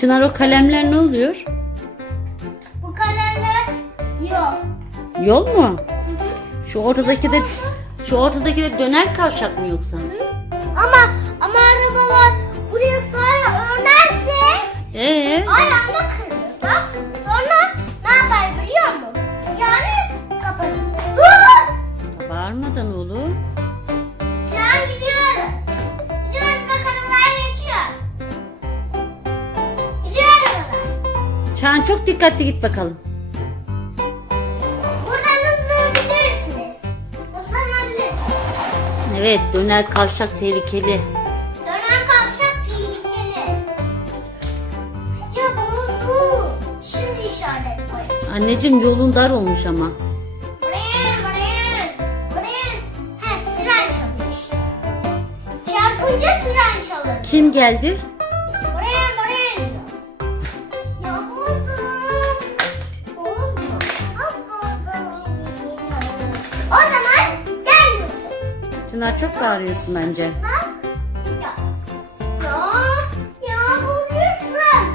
Çınar o kalemler ne oluyor? Bu kalemler yok. Yol mu? Şu ortadaki de şu ortadaki de döner kavşak mı yoksa? Ama ama arabalar buraya sağa önerse Ee, ayağında kırılır. Bak sonra ne yapar biliyor musun? Yani kapatır. Dur! bağırmadan oğlum. Çağan çok dikkatli git bakalım. Buradan hızlanabilirsiniz. Hızlanabilirsiniz. Evet döner kavşak tehlikeli. Dönen kavşak tehlikeli. Ya bozdu. Şimdi işaret koy. Anneciğim yolun dar olmuş ama. Buraya, buraya, buraya. He, siren çalıyor işte. Çarpınca siren çalır. Kim geldi? Çınar çok bağırıyorsun bence. Ya. Ya. Ya bu lütfen.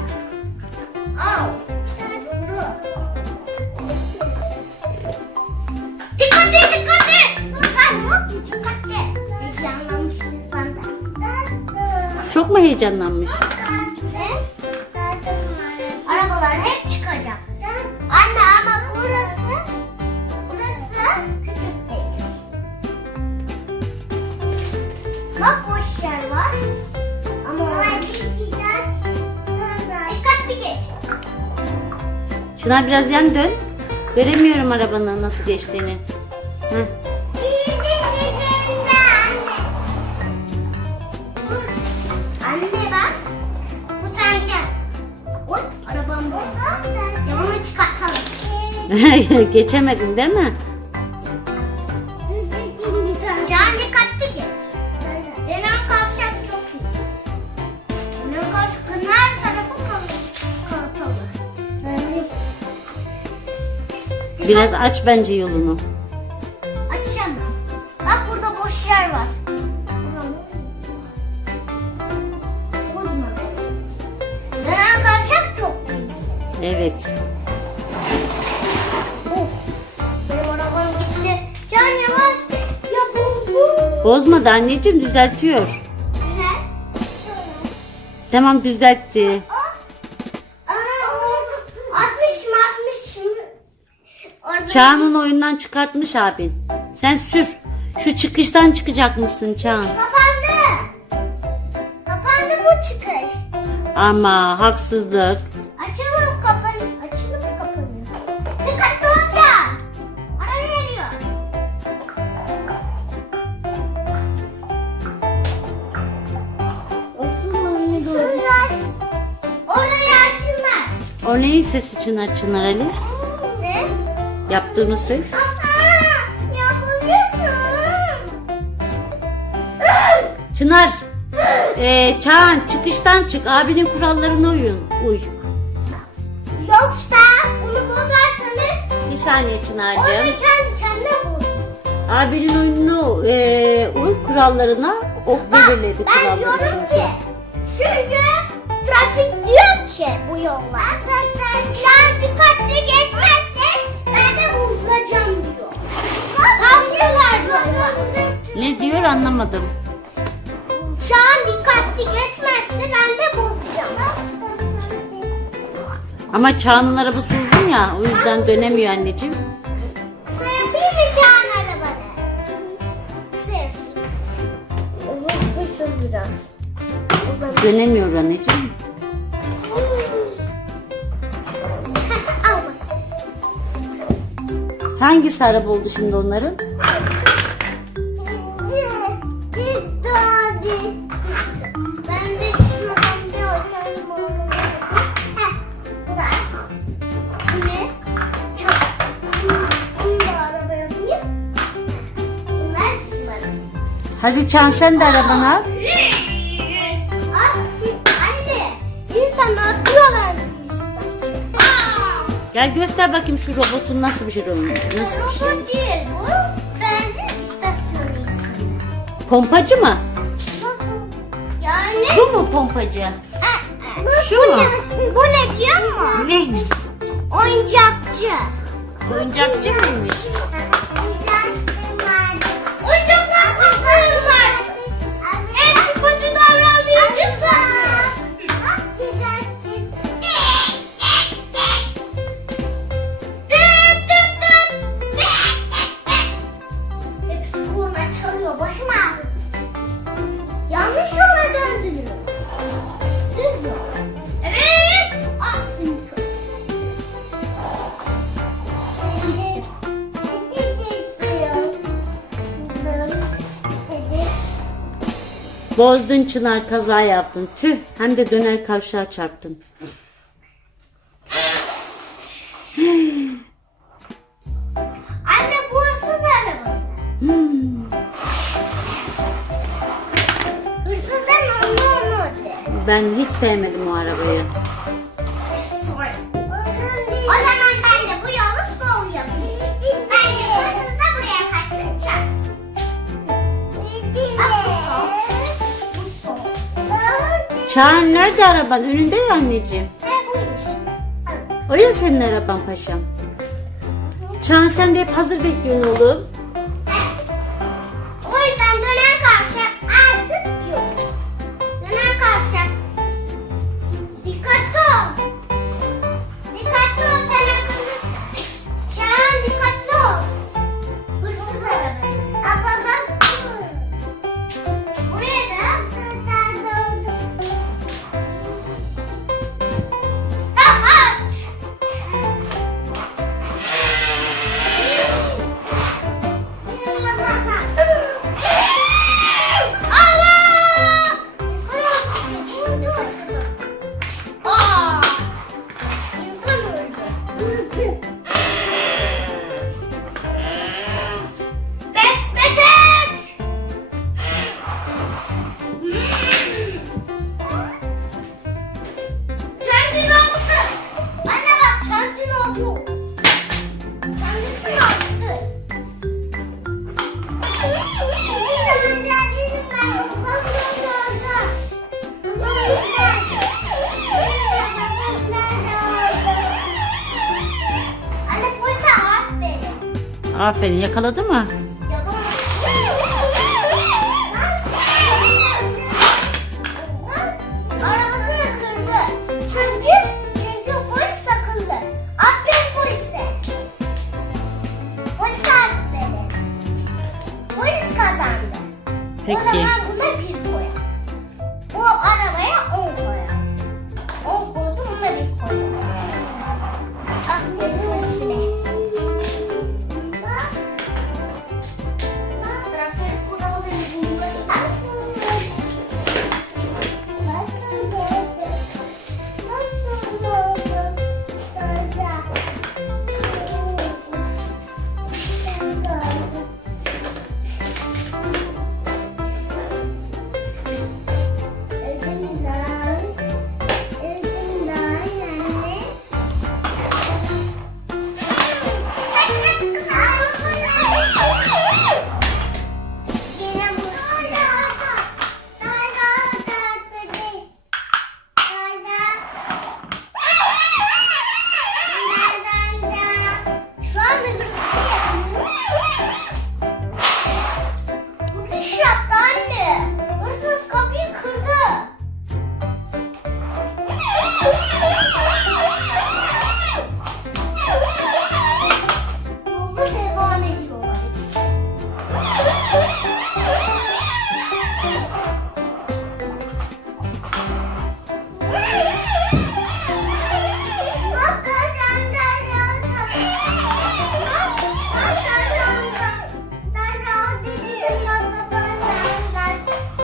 Al. Dikkatli dikkatli. Dikkatli. Çok mu heyecanlanmış? Çınar biraz yan dön. Göremiyorum arabanın nasıl geçtiğini. Heh. Anne bak. Bu tanker. Oy arabam bu. Ya bunu çıkartalım. Geçemedin değil mi? Biraz aç bence yolunu. Açamam. Bak burada boş yer var. Bozma. Dönem kavşak çok iyi. Evet. Of. Benim arabam gitti. Can yavaş. Ya bozdu. Bozmadı anneciğim düzeltiyor. Tamam düzeltti. Aa, o 60 mı 60 mı? Orada Çağan'ın oyundan çıkartmış abin. Sen sür. Şu çıkıştan çıkacak mısın Çağan? Kapandı. Kapandı bu çıkış. Ama haksızlık. Açılıp kapan açılıp kapanıyor. Dikkatli olacaksın. Ara veriyor. Oraya açılmaz. O neyin sesi Çınar Çınar Ali? Ne? Yaptığınız ses. Çınar. Ee, Çağan çıkıştan çık. Abinin kurallarına uyun. Uy. Yoksa bunu bozarsanız Bir saniye Çınar'cığım. kendi kendine bozar. Abinin oyununu ee, uy kurallarına. O belirledi Ben kuralları diyorum çünkü. ki çünkü trafik diyor ki bu yollar. Sen dikkatli geçmezse Ne diyor anlamadım. Şu an dikkatli geçmezse ben de bozacağım. Ama Çağan'ın arabası uzun ya. O yüzden dönemiyor anneciğim. Sırpayım mı Çağan arabanı? Unutmuşum biraz. Dönemiyor anneciğim. Hangisi araba oldu şimdi onların? Ben de şuradan bir oynayayım onu. Heh, bu da. Bu ne? Çok. Bunu da araba yapayım. Bunlar bunlar. Hadi Çağan sen de arabanı al. Anne, insan atlıyor versin istersen. Gel göster bakayım şu robotun nasıl bir şey bir şey? Robot değil bu. Pompacı mı? Yani. Bu mu pompacı? Bu, Şu bu mu? Ne, bu ne biliyor musun? Ne? Oyuncakçı. Oyuncakçı mıymış? Bozdun Çınar kaza yaptın. Tüh hem de döner kavşağa çarptın. Anne bu hırsız arabası. Hmm. Hırsızdan onu onu de. Ben hiç sevmedim o arabayı. Şahin nerede araban? Önünde ya anneciğim. Ha buymuş. O ya senin araban paşam. Şahin sen de hep hazır bekliyorsun oğlum. Aferin yakaladı mı?